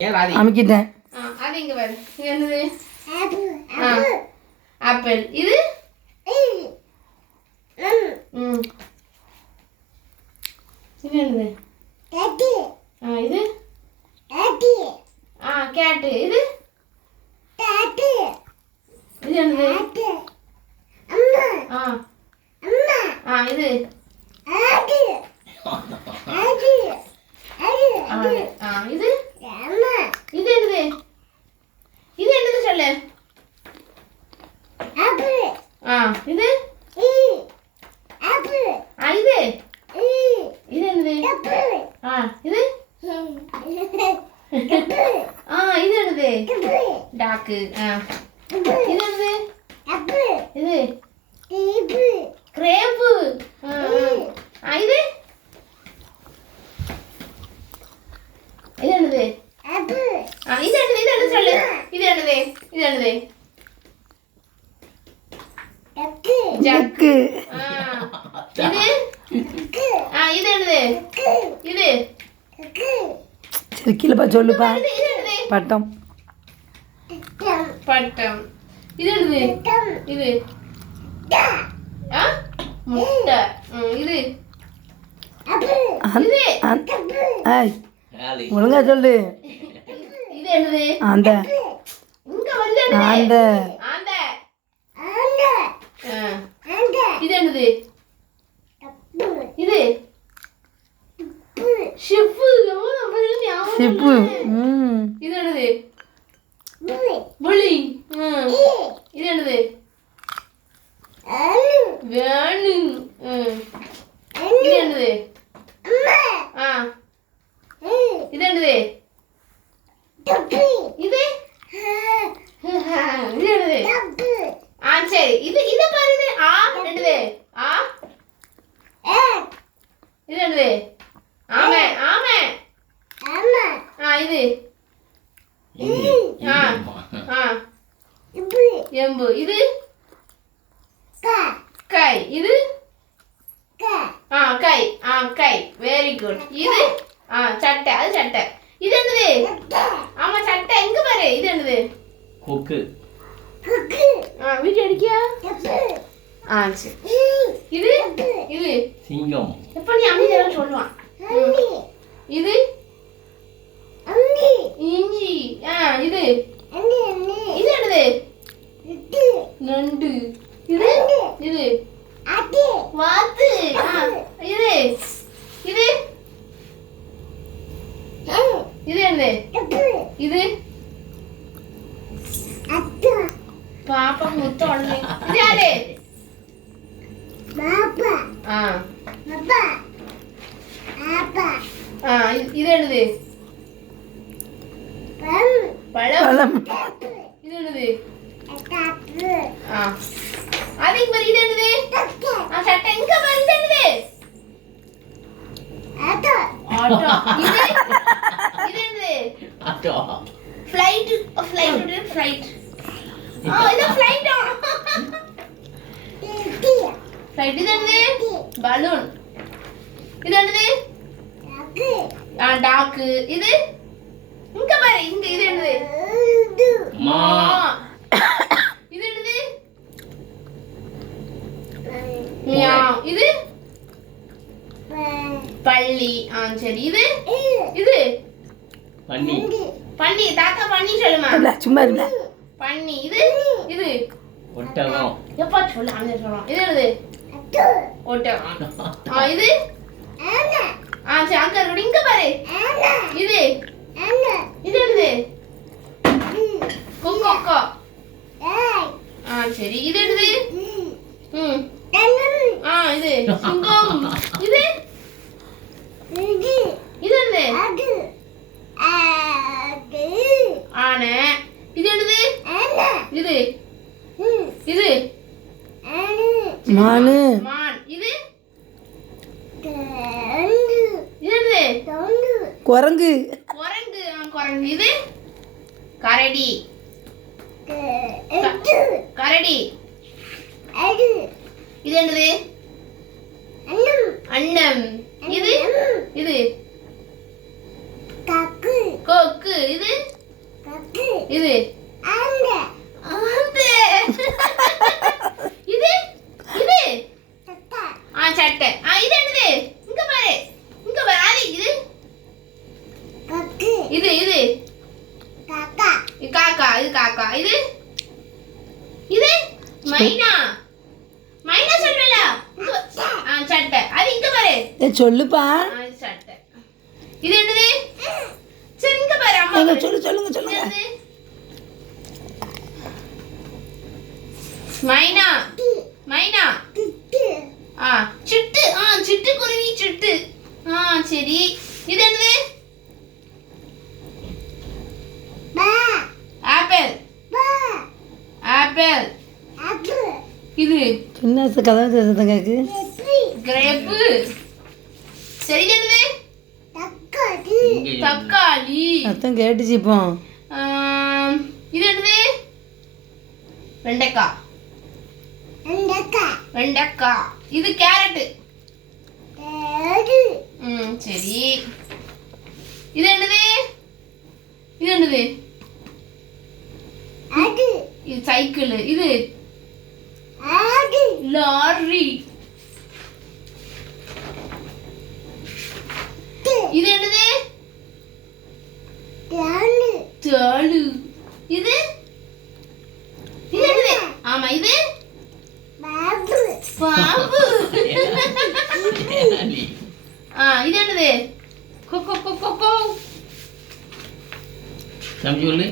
அமைக்கிட்டேன். அது இங்க பாரு. இது என்னது? ஆப்பிள். இது இது என்னது? இது கேட்டு. இது இது என்னது? இது இது இது என்னது? இது என்னது சொல்லு. இது இது இது என்னது? இது இது என்னது? டாக்கு. இது என்னது? இது கிரேப்பு. இது இது என்னது? இது என்னது? இது என்னது சொல்லு. இது என்னது? இது என்னது? ஜக்கு. இது இது என்னது? இது சரி கீழே சொல்லுப்பா. பட்டம். பட்டம். இது என்னது? இது முட்டை. இது ஒழுங்கா சொல்லு. இது என்னது? அந்த இங்க வந்து அந்த அந்த இது என்னது? இது ஷிப்பு. சிப்பு. இது என்னது? புலி. இது என்னது? வேணு. இது என்னது? இது என்னது? இது இது என்னது? சரி இது இத பாரு. இது என்னது? இது என்னது? ஆமே ஆமே. இது எம்பு. இது கை. இது கை. கை. Very good. இது சட்டை. அது சட்டை. இது என்னது? ஆமா சட்டை. எங்க பாரு. இது என்னது? கொக்கு. வீடியோ அடிக்கியா? சரி. இது இது சிங்கம். எப்ப நீ அமைதியா சொல்லுவான். இது இஞ்சி. இது இது என்னது? நண்டு. இது இது வாத்து. இது இது இது என்னது? இது பாப்பா முத்தம். இது யாரு? இது என்னது? பழம். இது என்னது? அதுக்கு பாரு. இது என்னது? சட்டை. எங்க பாரு. இது என்னது? ஆட்டோ. இது இது என்னது? ஆட்டோ. ஃளைட். ஃளைட். இது ஃளைட். ஃளைட். இது என்னது? பலூன். இது என்னது? டாக்கு. இது இங்க பாரு. இங்க இது என்னது? மா. இது என்னது? மியாவ். இது பள்ளி. சரி. இது இது பன்னி. பன்னி. தாத்தா பன்னி சொல்லுமா. இல்ல சும்மா இல்ல. பன்னி. இது இது ஒட்டகம். எப்பா சொல்லு. அமைதியா சொல்லலாம். இது என்னது? ஒட்டகம். இது சரி அங்க இருக்கு. இங்க பாரு. இது இது என்னது? கொக்கோ. சரி. இது என்னது? இது சிங்கம். இது இது என்னது? ஆனை. இது என்னது? இது இது மானு. மான். இது இது என்னது? குரங்கு. குரங்கு. குரங்கு. இது கரடி. கரடி. இது என்னது? அன்னம். இது இது கொக்கு. கொக்கு இது இது ஆந்தை. இது இது சட்டை. இது என்னது? இங்க பாரு இங்க பாரு. அது இது இது இது காக்கா. இது காக்கா. இது இது மைனா. மைனா சொல்றல. சட்டை. அது இங்க பாரு. சொல்லுப்பா. இது சட்டை. இது என்னது? சரி இங்க பாரு அம்மா. சொல்லுங்க இது என்னது? மைனா. மைனா. சிட்டு. சிட்டுக்குருவி சிட்டு. சரி. இது என்னது? ஆப்பிள். ஆப்பிள். இது சின்ன கதை சத்தம் கேக்கு. கிரேப்பு. சரி இது என்னது? இங்கே தக்காளி. சத்தம் கேட்டுச்சு இப்போ. இது என்னது? வெண்டைக்காய். வெண்டைக்காய். இது கேரட். சரி. இது என்னது? இது என்னது? இது சைக்கிள். இது லாரி. இது என்னது? தாளு. இது இது என்னது? ஆமா இது பாம்பு. இது என்னது? கொக்கோ கொக்கோ கொக்கோ. தம்பி சொல்லு